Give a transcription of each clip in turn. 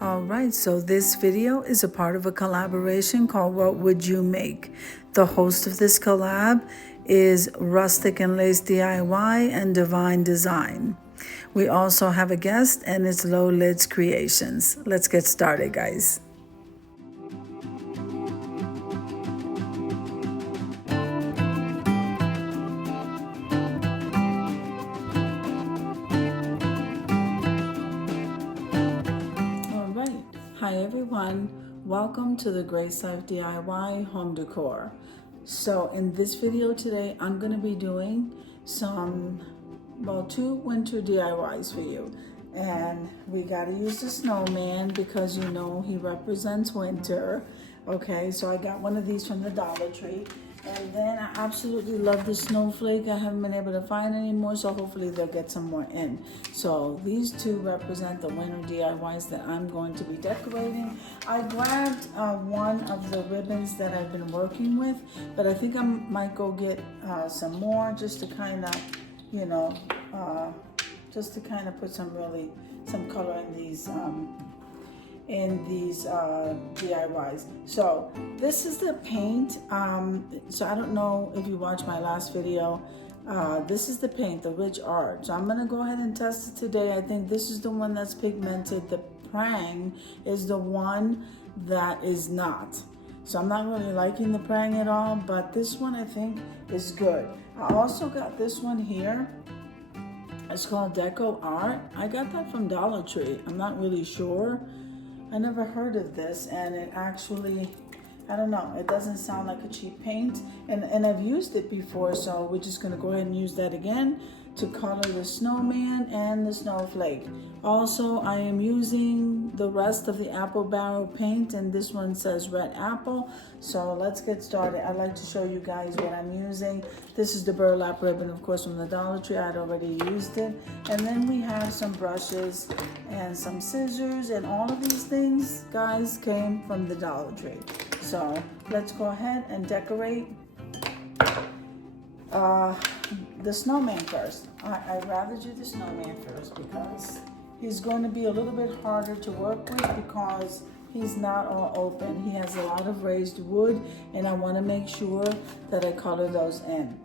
All right, so this video is a part of a collaboration called What Would You Make? The host of this collab is Rustic and Lace DIY and Divine Design. We also have a guest, and it's Low Lids Creations. Let's get started, guys. All right. Hi, everyone. Welcome to the Grace Life DIY Home Decor. So in this video today, I'm going to be doing two winter DIYs for you. And we got to use the snowman because you know he represents winter. Okay, so I got one of these from the Dollar Tree. And then I absolutely love the snowflake. I haven't been able to find any more, so hopefully they'll get some more in. So these two represent the winter DIYs that I'm going to be decorating. I grabbed one of the ribbons that I've been working with, but I think I might go get some more just to kind of, just to kind of put some color in these DIYs. So this is the paint. So I don't know if you watched my last video. This is the paint, the Rich Art. So I'm gonna go ahead and test it today. I think this is the one that's pigmented. The Prang is the one that is not. So I'm not really liking the Prang at all, but this one I think is good. I also got this one here. It's called Decor. I got that from Dollar Tree. I'm not really sure. I never heard of this, and it actually, I don't know, it doesn't sound like a cheap paint, and I've used it before, so we're just gonna go ahead and use that again to color the snowman and the snowflake. Also, I am using the rest of the apple barrel paint, and this one says red apple. So let's get started. I'd like to show you guys what I'm using. This is the burlap ribbon, of course, from the Dollar Tree. I'd already used it. And then we have some brushes and some scissors, and all of these things, guys, came from the Dollar Tree. So let's go ahead and decorate the snowman first. I'd rather do the snowman first because he's going to be a little bit harder to work with because he's not all open. He has a lot of raised wood, and I want to make sure that I color those in.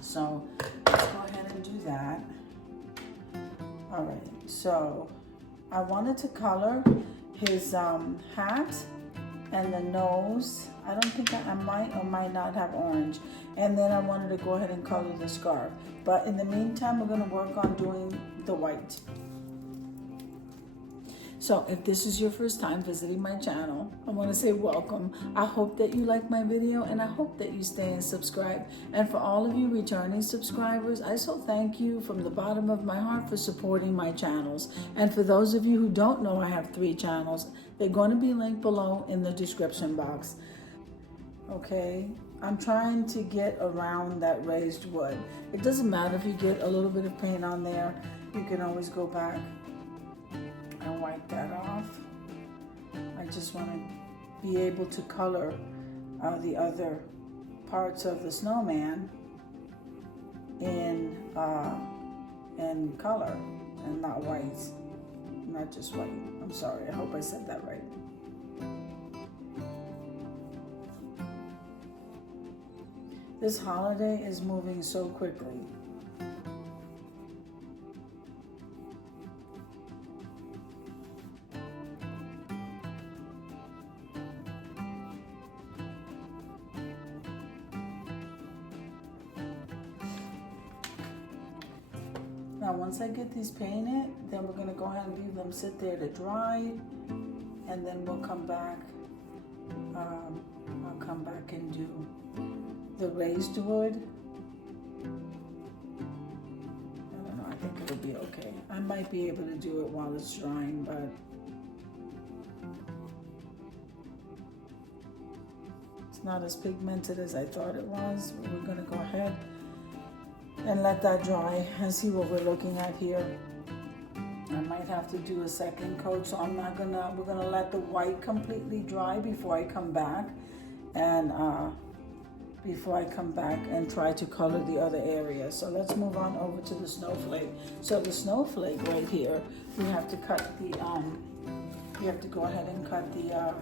So let's go ahead and do that. All right, so I wanted to color his hat and the nose. I don't think I might or might not have orange. And then I wanted to go ahead and color the scarf. But in the meantime, we're gonna work on doing the white. So if this is your first time visiting my channel, I want to say welcome. I hope that you like my video, and I hope that you stay and subscribe. And for all of you returning subscribers, I so thank you from the bottom of my heart for supporting my channels. And for those of you who don't know, I have 3 channels. They're going to be linked below in the description box. Okay, I'm trying to get around that raised wood. It doesn't matter if you get a little bit of paint on there. You can always go back and wipe that off. I just want to be able to color the other parts of the snowman in color and not white, not just white. I'm sorry, I hope I said that right. This holiday is moving so quickly. Now, once I get these painted, then we're gonna go ahead and leave them sit there to dry, and then we'll come back. I'll come back and do the raised wood. I don't know, I think it'll be okay. I might be able to do it while it's drying, but it's not as pigmented as I thought it was. But we're gonna go ahead and let that dry and see what we're looking at here. I might have to do a second coat, so we're gonna let the white completely dry before I come back and try to color the other area. So let's move on over to the snowflake. So the snowflake right here, we have to cut the you have to go ahead and cut the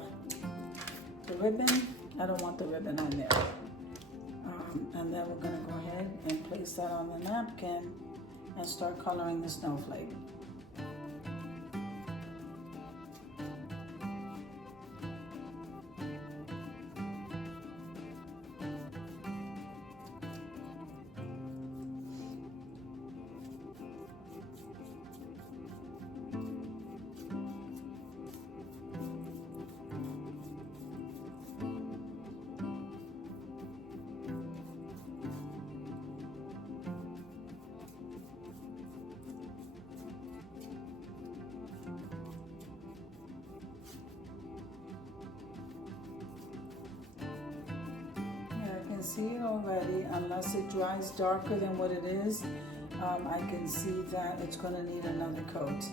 ribbon. I don't want the ribbon on there. And then we're gonna go ahead and place that on the napkin and start coloring the snowflake. See it already, unless it dries darker than what it is, I can see that it's going to need another coat.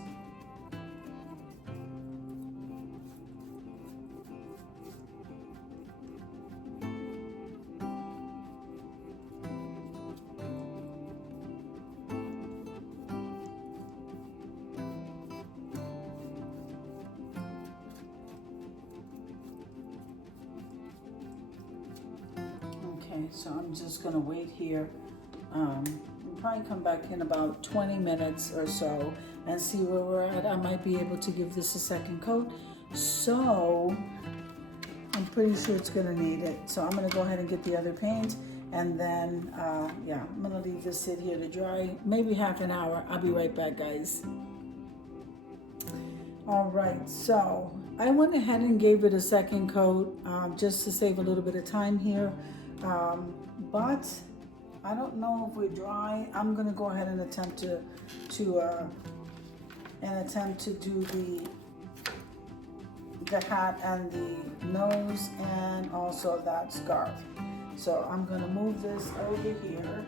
So I'm just gonna wait here. We'll probably come back in about 20 minutes or so and see where we're at. I might be able to give this a second coat. So I'm pretty sure it's gonna need it. So I'm gonna go ahead and get the other paint, and then yeah, I'm gonna leave this sit here to dry, maybe half an hour. I'll be right back, guys. All right, so I went ahead and gave it a second coat just to save a little bit of time here. But I don't know if we're dry. I'm gonna go ahead and attempt to do the hat and the nose and also that scarf. So I'm gonna move this over here.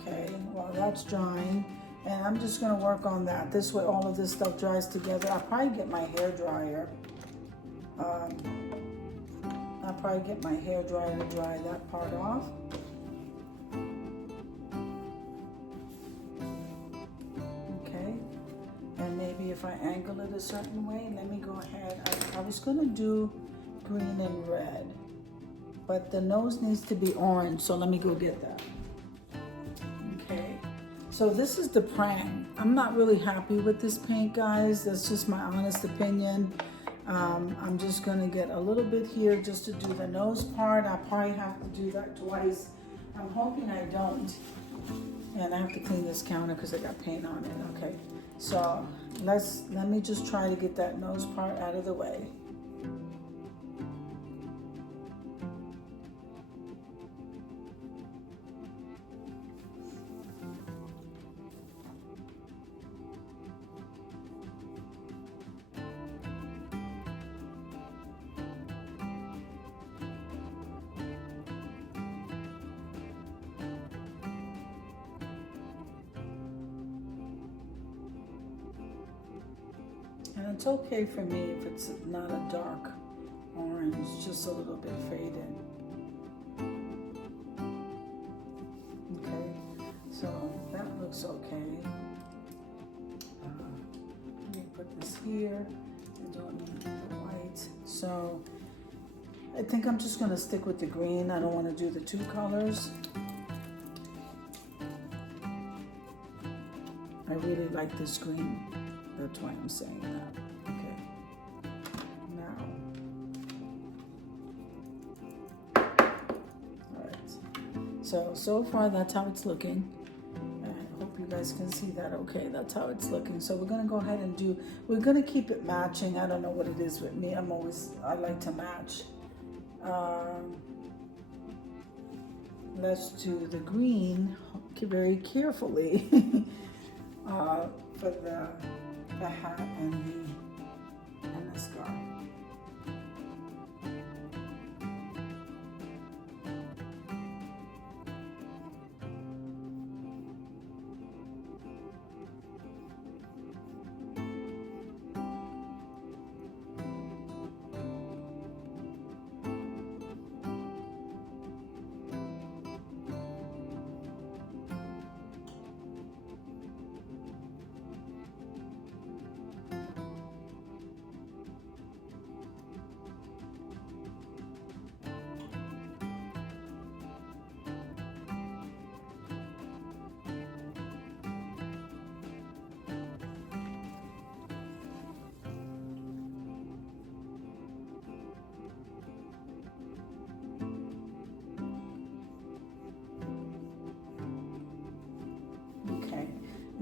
Okay, while that's drying, and I'm just gonna work on that. This way all of this stuff dries together. I'll probably get my hair dryer. I'll probably get my hair dryer to dry that part off. Okay, and maybe if I angle it a certain way, let me go ahead. I was gonna do green and red, but the nose needs to be orange, so let me go get that. Okay, so this is the prang. I'm not really happy with this paint, guys. That's just my honest opinion. I'm just gonna get a little bit here just to do the nose part. I'll probably have to do that twice. I'm hoping I don't. And I have to clean this counter because I got paint on it. Okay, so let me just try to get that nose part out of the way. And it's okay for me if it's not a dark orange, just a little bit faded. Okay, so that looks okay. Let me put this here. I don't need the white. So I think I'm just gonna stick with the green. I don't wanna do the two colors. I really like this green. That's why I'm saying that. Okay. Now. Alright. So far that's how it's looking. I hope you guys can see that okay. That's how it's looking. So we're gonna go ahead and we're gonna keep it matching. I don't know what it is with me. I like to match. Let's do the green very carefully for the hat and the scarf.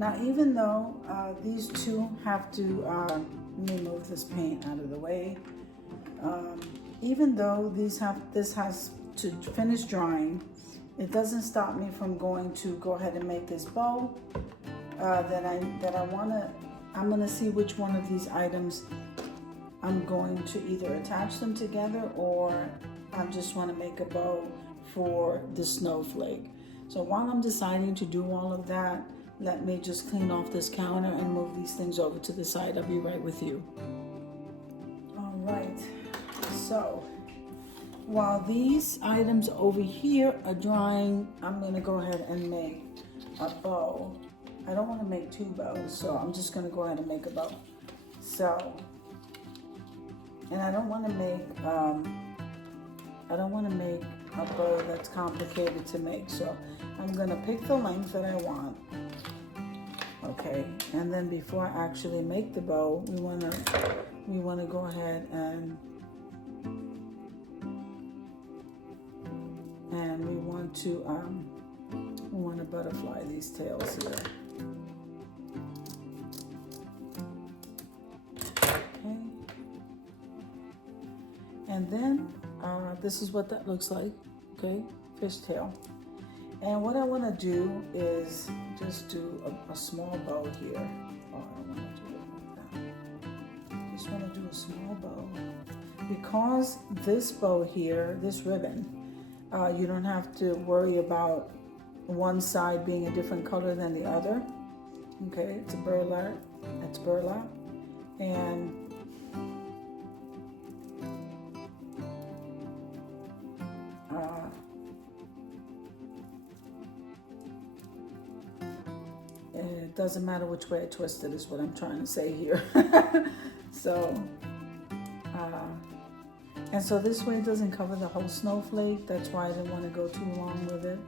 Now, even though these two have to, let me move this paint out of the way. Even though this has to finish drying, it doesn't stop me from going to go ahead and make this bow I'm gonna see which one of these items I'm going to either attach them together, or I just want to make a bow for the snowflake. So while I'm deciding to do all of that, let me just clean off this counter and move these things over to the side. I'll be right with you. All right, so while these items over here are drying, I'm gonna go ahead and make a bow. I don't want to make two bows, so I'm just gonna go ahead and make a bow. So, and I don't want to make a bow that's complicated to make. So I'm gonna pick the length that I want. Okay, and then before I actually make the bow, we wanna go ahead and we want to butterfly these tails here. Okay, and then this is what that looks like. Okay, fishtail. And what I want to do is just do a small bow here. Oh, I don't want to do it like that. Just want to do a small bow. Because this bow here, this ribbon, you don't have to worry about one side being a different color than the other. Okay, it's burlap, and it doesn't matter which way I twist it, is what I'm trying to say here. So, and so this way it doesn't cover the whole snowflake. That's why I didn't want to go too long with it.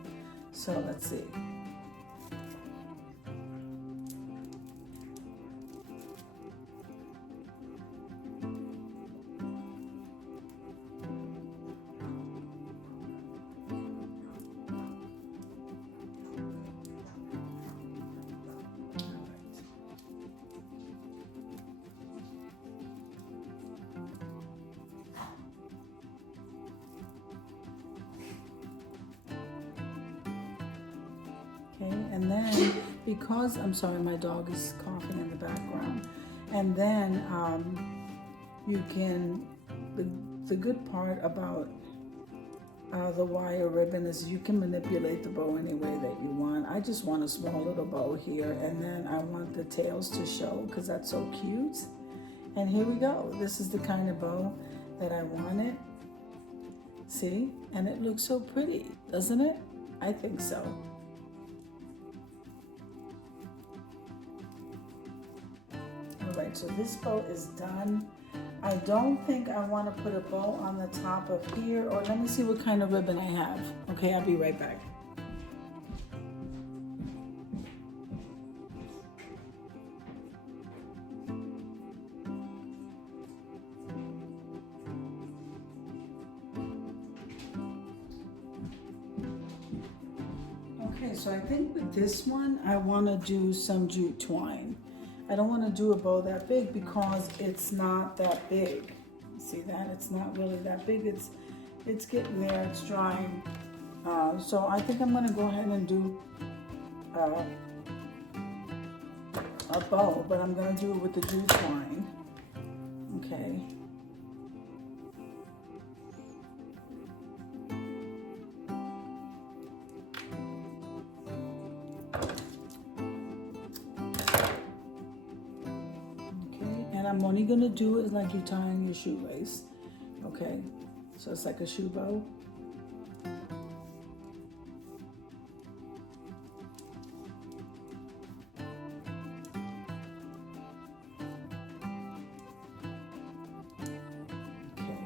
So let's see. Okay, and then because, I'm sorry, my dog is coughing in the background. And then you can, the good part about the wire ribbon is you can manipulate the bow any way that you want. I just want a small little bow here, and then I want the tails to show because that's so cute. And here we go. This is the kind of bow that I wanted. See? And it looks so pretty, doesn't it? I think so. Alright, so this bow is done. I don't think I want to put a bow on the top of here, or let me see what kind of ribbon I have. Okay, I'll be right back. Okay, so I think with this one, I want to do some jute twine. I don't want to do a bow that big because it's not that big. See that? It's not really that big. It's getting there. It's drying. So I think I'm going to go ahead and do a bow, but I'm going to do it with the jute twine. Okay. I'm only gonna do it like you're tying your shoelace. Okay, so it's like a shoe bow. Okay,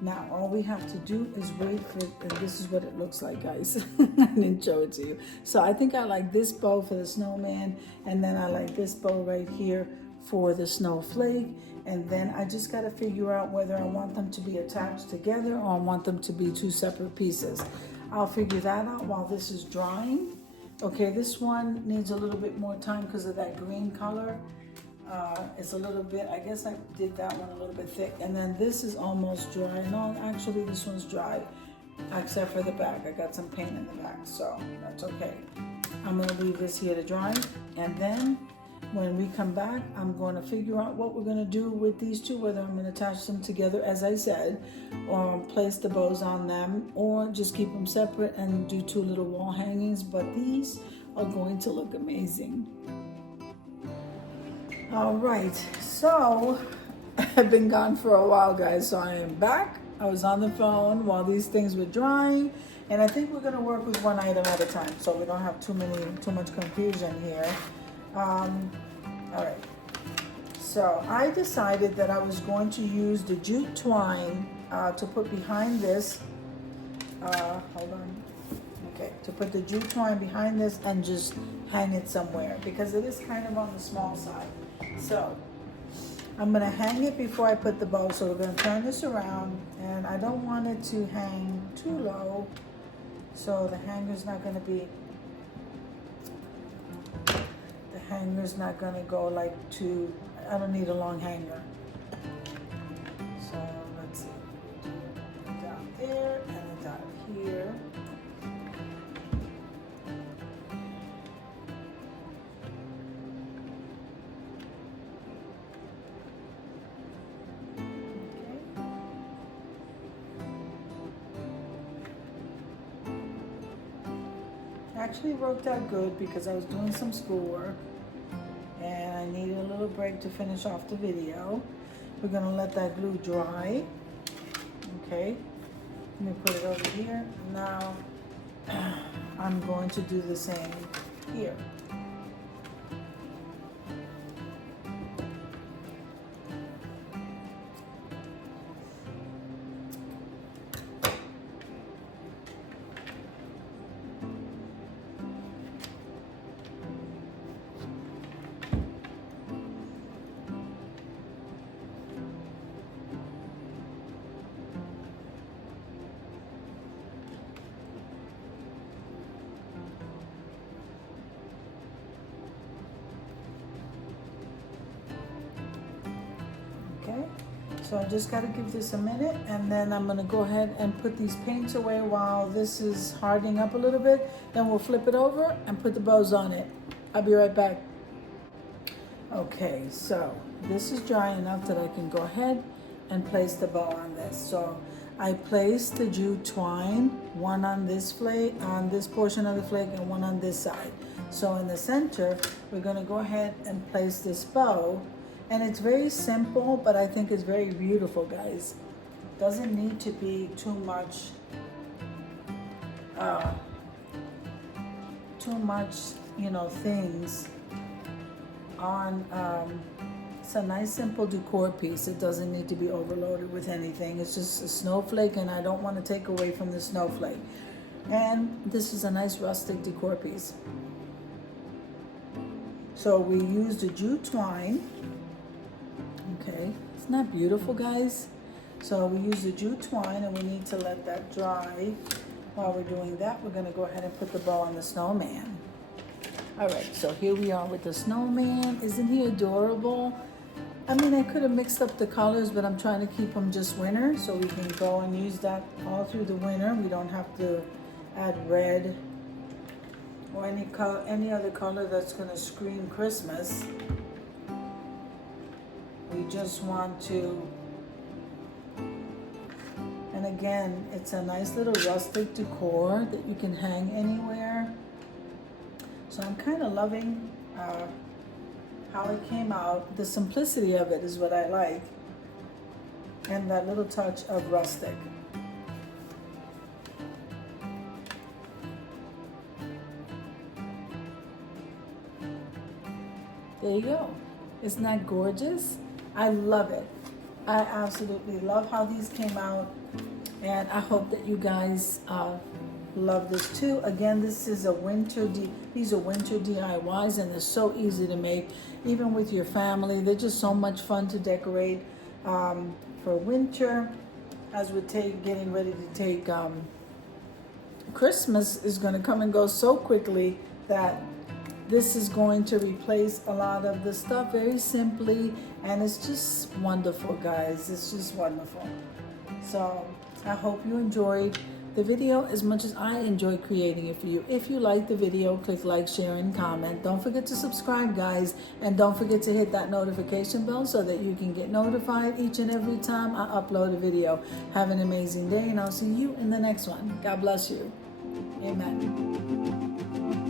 now all we have to do is wait for, and this is what it looks like, guys. I didn't show it to you. So I think I like this bow for the snowman, and then I like this bow right here for the snowflake, and then I just got to figure out whether I want them to be attached together or I want them to be two separate pieces. I'll figure that out while this is drying, Okay, this one needs a little bit more time because of that green color. It's a little bit, I guess I did that one a little bit thick. And then this is almost dry. No, actually this one's dry, except for the back. I got some paint in the back, so that's okay. I'm gonna leave this here to dry. And then when we come back, I'm going to figure out what we're gonna do with these two, whether I'm gonna attach them together, as I said, or place the bows on them, or just keep them separate and do two little wall hangings. But these are going to look amazing. All right, so I've been gone for a while, guys, so I am back. I was on the phone while these things were drying, and I think we're gonna work with one item at a time so we don't have too much confusion here. All right, so I decided that I was going to use the jute twine to put behind this. Hold on. Okay, to put the jute twine behind this and just hang it somewhere because it is kind of on the small side. So I'm gonna hang it before I put the bow. So we're gonna turn this around, and I don't want it to hang too low, so the hanger's not gonna go like too, I don't need a long hanger. So let's see, down there and down here. Actually worked out good because I was doing some schoolwork and I needed a little break to finish off the video. We're gonna let that glue dry. Okay, let me put it over here. Now I'm going to do the same here. Okay, so I just got to give this a minute, and then I'm going to go ahead and put these paints away while this is hardening up a little bit. Then we'll flip it over and put the bows on it. I'll be right back. Okay, so this is dry enough that I can go ahead and place the bow on this. So I placed the jute twine, one on this flake, on this portion of the flake, and one on this side. So in the center, we're going to go ahead and place this bow. And it's very simple, but I think it's very beautiful, guys. Doesn't need to be too much, you know, things on. It's a nice, simple decor piece. It doesn't need to be overloaded with anything. It's just a snowflake, and I don't want to take away from the snowflake. And this is a nice rustic decor piece. So we used the jute twine. Okay, isn't that beautiful, guys? So we use the jute twine, and we need to let that dry. While we're doing that, we're going to go ahead and put the bow on the snowman. All right, so here we are with the snowman. Isn't he adorable? I mean, I could have mixed up the colors, but I'm trying to keep them just winter, so we can go and use that all through the winter. We don't have to add red or any other color that's going to scream Christmas. We just want to, and again, it's a nice little rustic decor that you can hang anywhere. So I'm kind of loving how it came out. The simplicity of it is what I like, and that little touch of rustic. There you go. Isn't that gorgeous? I love it. I absolutely love how these came out, and I hope that you guys love this too. Again, this is these are winter DIYs, and they're so easy to make, even with your family. They're just so much fun to decorate for winter. As we're getting ready to take Christmas is going to come and go so quickly that this is going to replace a lot of the stuff very simply, and it's just wonderful, guys. It's just wonderful. So I hope you enjoyed the video as much as I enjoy creating it for you. If you like the video, click like, share, and comment. Don't forget to subscribe, guys, and don't forget to hit that notification bell so that you can get notified each and every time I upload a video. Have an amazing day, and I'll see you in the next one. God bless you. Amen.